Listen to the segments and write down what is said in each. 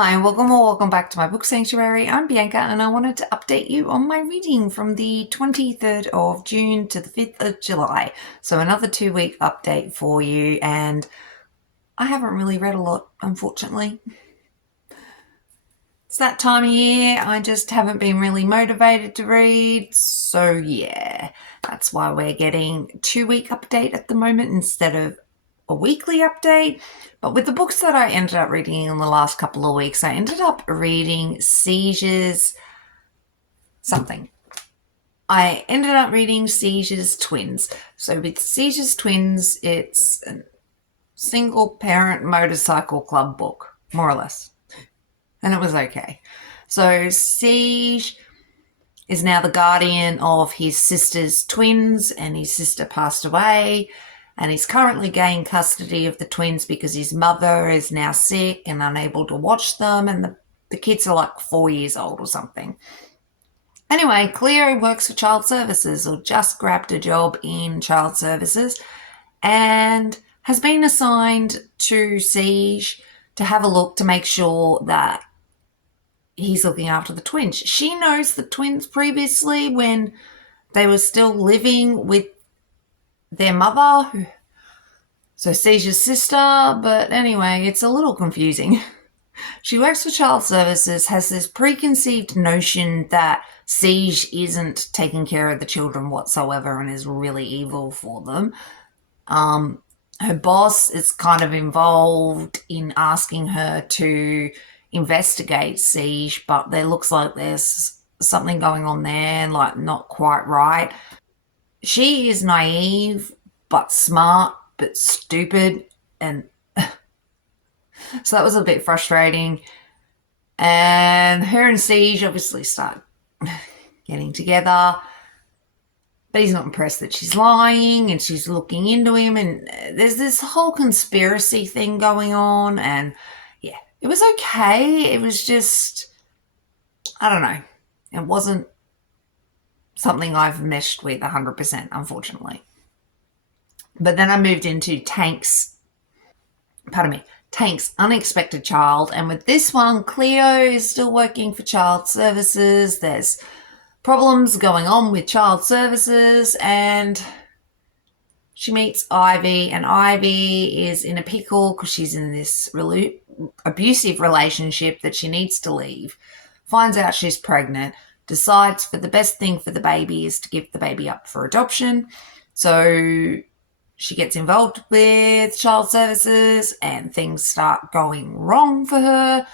Hi, welcome or welcome back to my book sanctuary. I'm Bianca and I wanted to update you on my reading from the 23rd of June to the 5th of July. So another 2-week update for you, and I haven't really read a lot, unfortunately. It's that time of year, I just haven't been really motivated to read, so yeah, that's why we're getting a 2-week update at the moment instead of a weekly update. But with the books that I ended up reading in the last couple of weeks, I ended up reading Siege's something. I ended up reading Siege's Twins. So with Siege's Twins, it's a single parent motorcycle club book, more or less. And it was okay. So Siege is now the guardian of his sister's twins, and his sister passed away, and he's currently gained custody of the twins because his mother is now sick and unable to watch them, and the kids are like 4 years old or something. Anyway, Cleo works for Child Services, or just grabbed a job in Child Services, and has been assigned to Siege to have a look to make sure that he's looking after the twins. She knows the twins previously when they were still living with their mother, so Siege's sister, but anyway, it's a little confusing. She works for Child Services, has this preconceived notion that Siege isn't taking care of the children whatsoever and is really evil for them. Her boss is kind of involved in asking her to investigate Siege, but there looks like there's something going on there, like not quite right. She is naive, but smart, but stupid, and so that was a bit frustrating. And her and Siege obviously start getting together, but he's not impressed that she's lying and she's looking into him, and there's this whole conspiracy thing going on, and yeah, it was okay. It was just, I don't know, it wasn't something I've meshed with 100%, unfortunately. But then I moved into Tank's Unexpected Child, and with this one, Cleo is still working for Child Services. There's problems going on with Child Services, and she meets Ivy, and Ivy is in a pickle because she's in this really abusive relationship that she needs to leave. Finds out she's pregnant, decides for the best thing for the baby is to give the baby up for adoption. So she gets involved with Child Services and things start going wrong for her.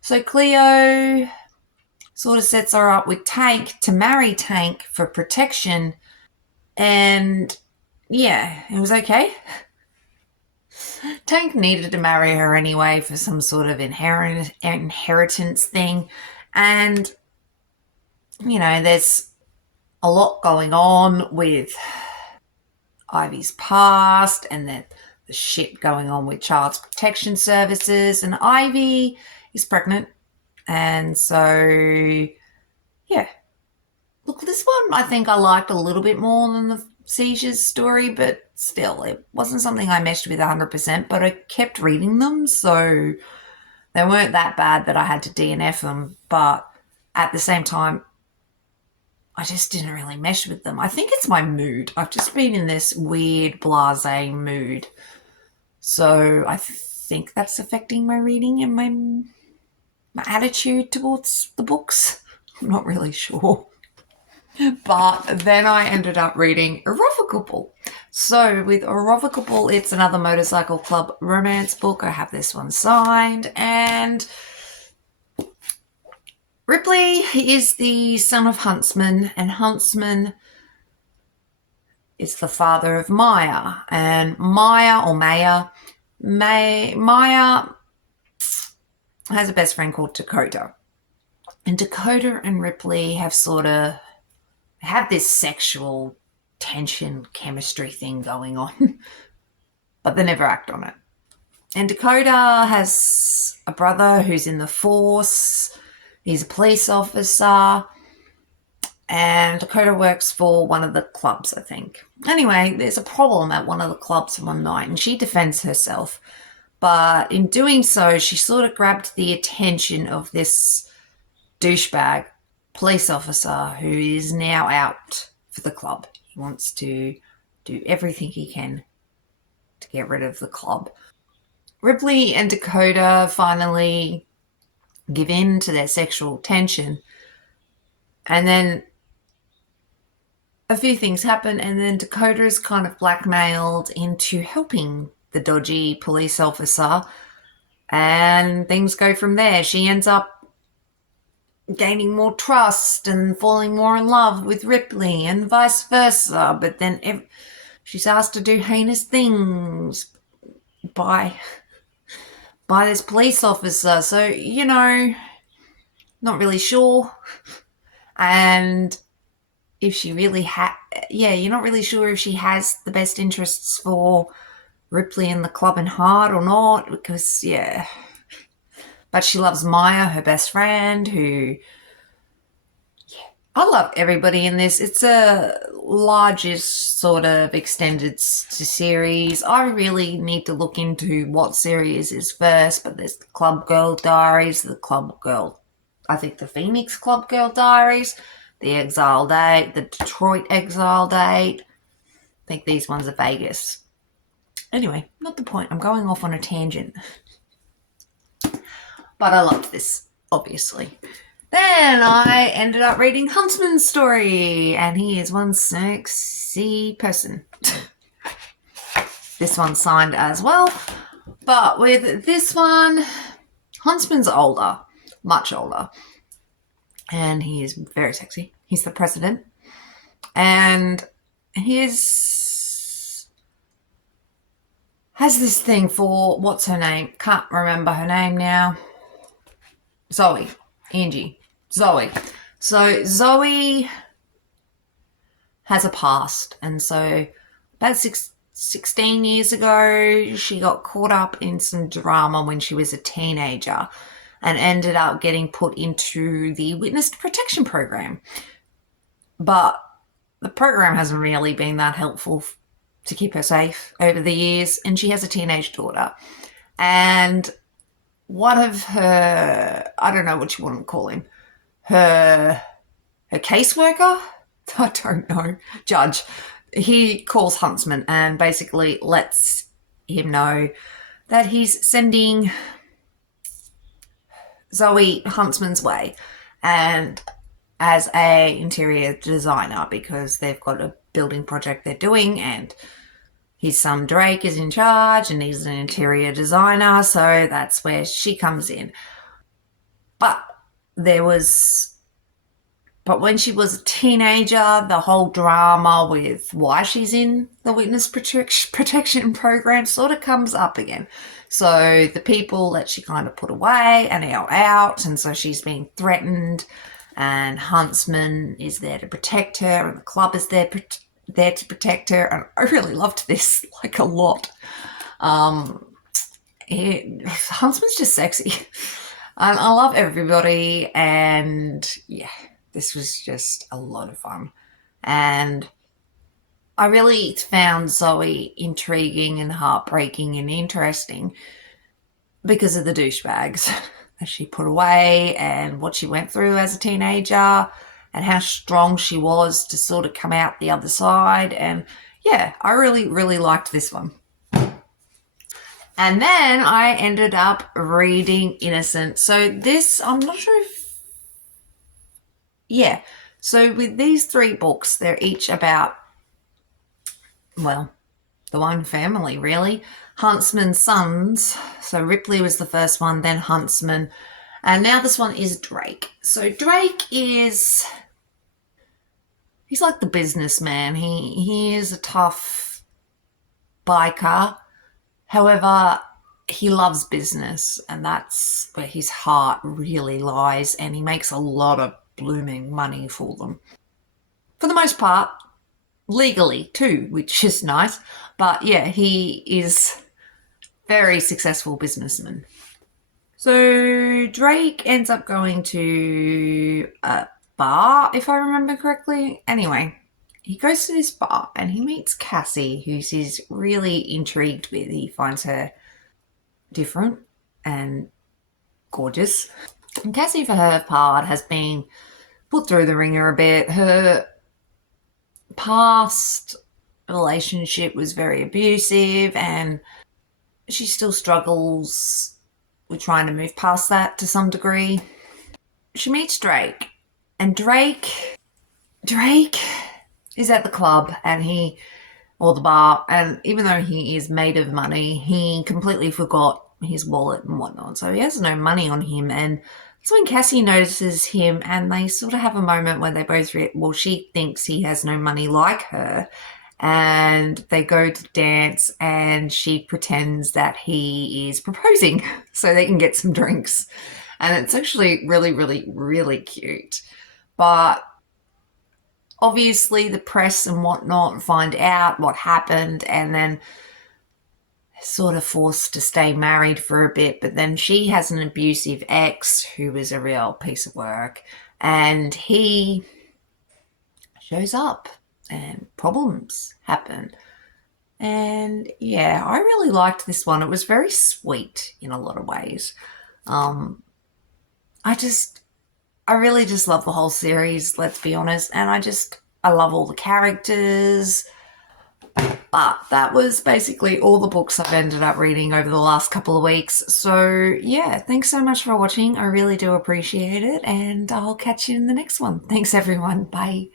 So Cleo sort of sets her up with Tank to marry Tank for protection. And yeah, it was okay. Tank needed to marry her anyway for some sort of inheritance thing. And, you know, there's a lot going on with Ivy's past, and then the shit going on with Child Protection Services, and Ivy is pregnant. And so, yeah. Look, this one I think I liked a little bit more than the Seizures story, but still, it wasn't something I meshed with 100%, but I kept reading them, so they weren't that bad that I had to DNF them, but at the same time, I just didn't really mesh with them. I think it's my mood. I've just been in this weird blasé mood. So I think that's affecting my reading and my attitude towards the books. I'm not really sure. But then I ended up reading Irrevocable. So with Irrevocable, it's another motorcycle club romance book. I have this one signed, and Ripley is the son of Huntsman, and Huntsman is the father of Maya. And Maya has a best friend called Dakota. And Dakota and Ripley have this sexual tension chemistry thing going on, but they never act on it. And Dakota has a brother who's in the force. He's a police officer, and Dakota works for one of the clubs, I think. Anyway, there's a problem at one of the clubs one night, and she defends herself. But in doing so, she sort of grabbed the attention of this douchebag police officer who is now out for the club. He wants to do everything he can to get rid of the club. Ripley and Dakota finally give in to their sexual tension, and then a few things happen, and then Dakota is kind of blackmailed into helping the dodgy police officer, and things go from there. She ends up gaining more trust and falling more in love with Ripley and vice versa, but then she's asked to do heinous things by this police officer, so not really sure. And if she really you're not really sure if she has the best interests for Ripley and the club in heart or not, because but she loves Maya, her best friend, who I love everybody in this. It's a largest sort of extended series. I really need to look into what series is first, but there's the Club Girl Diaries, I think the Phoenix Club Girl Diaries, the Exile Date, the Detroit Exile Date. I think these ones are Vegas. Anyway, not the point. I'm going off on a tangent. But I loved this, obviously. Then I ended up reading Huntsman's story, and he is one sexy person. This one's signed as well. But with this one, Huntsman's older, much older. And he is very sexy. He's the president. And he has this thing for, what's her name? Can't remember her name now. Zoe. Angie. Zoe. So Zoe has a past. And so about 16 years ago, she got caught up in some drama when she was a teenager and ended up getting put into the Witness Protection Program. But the program hasn't really been that helpful to keep her safe over the years, and she has a teenage daughter. And one of her, I don't know what you want to call him, her caseworker? I don't know, judge. He calls Huntsman and basically lets him know that he's sending Zoe Huntsman's way, and as a interior designer, because they've got a building project they're doing, and his son Drake is in charge and he's an interior designer, so that's where she comes in. But when she was a teenager, the whole drama with why she's in the Witness Protection Program sort of comes up again. So the people that she kind of put away are now out, and so she's being threatened, and Huntsman is there to protect her, and the club is there to protect her, and I really loved this, like, a lot. Huntsman's just sexy. I love everybody, and this was just a lot of fun. And I really found Zoe intriguing and heartbreaking and interesting because of the douchebags that she put away and what she went through as a teenager and how strong she was to sort of come out the other side. And I really, really liked this one. And then I ended up reading Innocent. So this, I'm not sure if... So with these 3 books, they're each about, well, the one family, really. Huntsman's sons. So Ripley was the first one, then Huntsman. And now this one is Drake. So Drake he's like the businessman. He is a tough biker. However, he loves business, and that's where his heart really lies, and he makes a lot of blooming money for them. For the most part, legally too, which is nice. But he is very successful businessman. So Drake ends up going to a bar, if I remember correctly. Anyway, he goes to this bar and he meets Cassie, who he's really intrigued with. He finds her different and gorgeous. And Cassie, for her part, has been put through the ringer a bit. Her past relationship was very abusive, and she still struggles with trying to move past that to some degree. She meets Drake, and Drake is at the club or the bar, and even though he is made of money, he completely forgot his wallet and whatnot, so he has no money on him. And that's when Cassie notices him, and they sort of have a moment where they both she thinks he has no money like her, and they go to dance, and she pretends that he is proposing so they can get some drinks. And it's actually really, really, really cute. But obviously the press and whatnot find out what happened, and then sort of forced to stay married for a bit. But then she has an abusive ex who is a real piece of work, and he shows up and problems happen. And yeah, I really liked this one. It was very sweet in a lot of ways. I really just love the whole series, let's be honest. And I love all the characters. But that was basically all the books I've ended up reading over the last couple of weeks. So yeah, thanks so much for watching. I really do appreciate it. And I'll catch you in the next one. Thanks everyone. Bye.